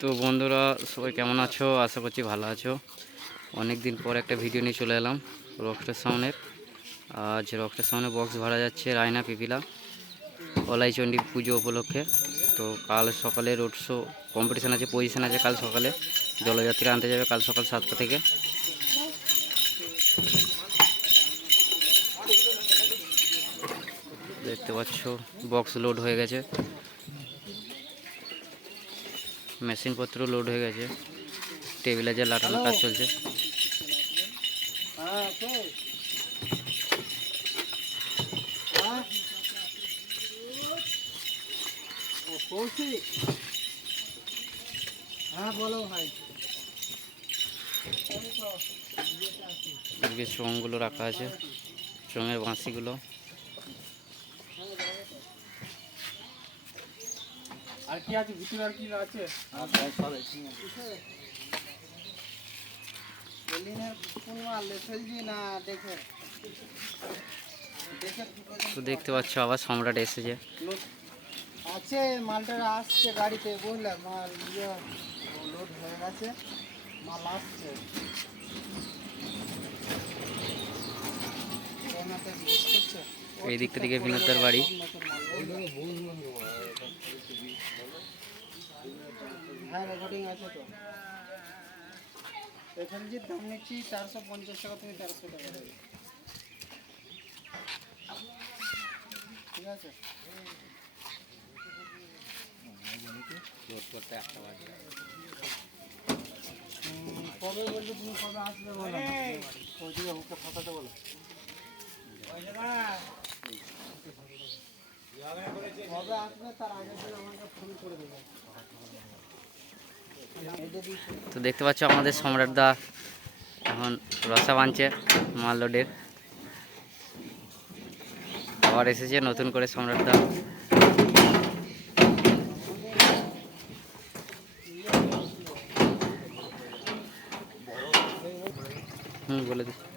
তো বন্ধুরা, সবাই কেমন আছো? আশা করছি ভালো আছো। অনেক দিন পর একটা ভিডিও নিয়ে চলে এলাম রকস্টার সাউনের আজ রকস্টার সাউনে বক্স ভাড়া যাচ্ছে রায়না পিপিলা অলাইচণ্ডী পুজো উপলক্ষে। তো কাল সকালে রোড শো কম্পিটিশান আছে পজিশান আছে কাল সকালে। জলযাত্রী আনতে যাবে কাল সকাল সাতটা থেকে। দেখতে পাচ্ছ বক্স লোড হয়ে গেছে। মেশিনপত্র লোড হয়ে গেছে। টেবিলে যে লাটানোর কাজ চলছে। চোঙগুলো রাখা আছে। চোঙের বাঁশিগুলো। আর কি আছে ভিতরে আর কি আছে বলিনে কোন মাল ফেলছি না দেখে দেখে তো দেখতে পাচ্ছ আবার সম্রাট এসেছে লোড- আছে মালটা আসছে গাড়িতে বুঝলে মাল ইয়ে লোড হয়ে গেছে মাল আসছে ওনাতে জিজ্ঞেস করছে। ও এই দিকটা ঠিকঠাক দিকে করে বিনোদদার দেবে, বাড়ি। হ্যাঁ রেকর্ডিং আছে তো। এখানে যে দাম নিচ্ছি, চারশো পঞ্চাশ টাকা তুমি চারশো টাকা দেবে ঠিক আছে? কবে বলছো তুমি, কবে আসবে বলো ওইদিকে কবে আসবে তার আগে দিন আমাকে ফোন করে দেবে। তো দেখতে পাচ্ছ আমাদের সম্রাটদা এখন রসা বানছে মাল লোডের আবার এসেছে নতুন করে সম্রাট দা। হুম, বলে দিচ্ছি।